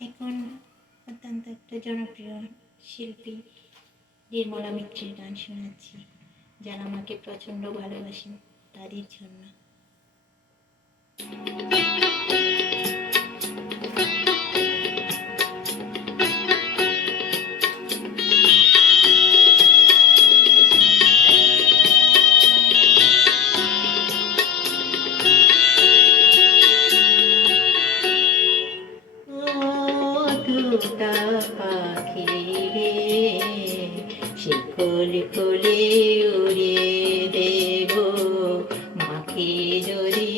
এখন অত্যন্ত একটা জনপ্রিয় শিল্পী নির্মলা মিত্রের গান শোনাচ্ছি, যারা আমাকে প্রচণ্ড ভালোবাসেন তাদের জন্য। তোতা পাখি রে, শিকল খুলে উড়িয়ে দেব, মাকে যদি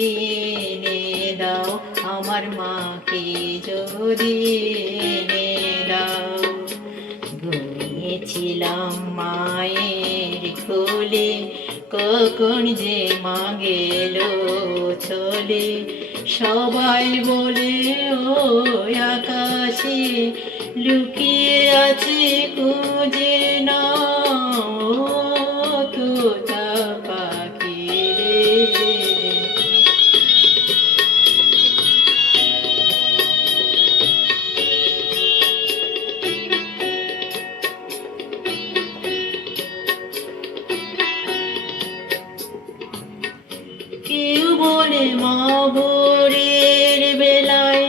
এনে দাও, আমার মাকে যদি এনে দাও। ঘুমিয়েছিলাম মায়ের কোলে, কখন যে মা গেল চলে। সবাই বলে ও আকাশে লুকিয়ে আছে, খুঁজে নাও তোতা পাখি রে। কেউ বলে মা ভোরের বেলায়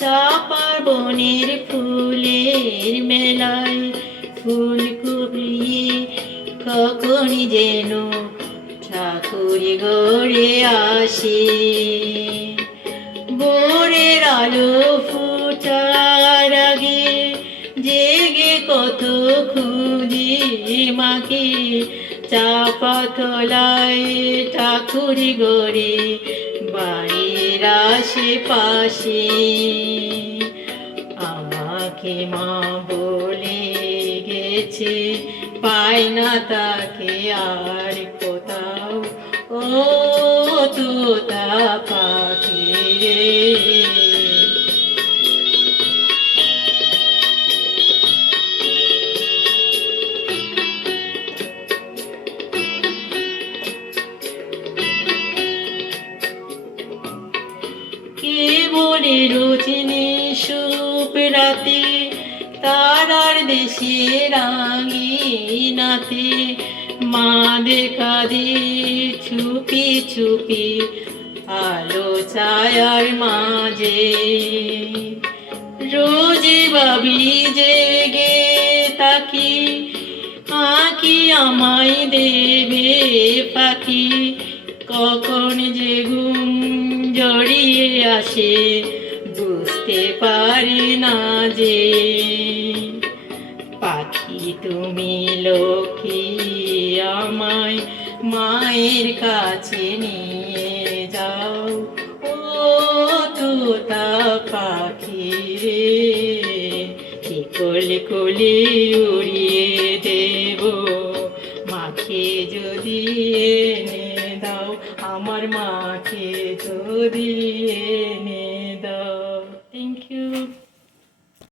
চাপার বনের ফুলের মেলায়, ফুল কুড়িয়ে কখনই যেন ঠাকুর গড়ে আসে। ভোরের আলো ফুটার আগে জেগে কত খুঁজি মাকে, চাপা তলায় ঠাকুর গড়ে বাড়ির আশেপাশে। আমাকে মা বলে গেছে, পাই না তাকে আর কোথাও, ও তোতা পাখি রে। কে বলে রজনী সুপ রাতে তারার দেশে রাঙিনাতে, মা দেখা দে চুপি চুপি আলো ছায়ার মাঝে। রোজে ভাবি জেগে তাকি, আঁকি আমায় দেবে পাখি, কখন যে ঘুম জড়িয়ে আসে বুঝতে পারি না যে। পাখি তুমি লক্ষ্মী, আমায় মায়ের কাছে নিয়ে যাও, ও তোতা পাখি রে। কোলে কোলে উড়িয়ে দেব, মাকে যদি এনে দাও, আমার মাকে যদি এনে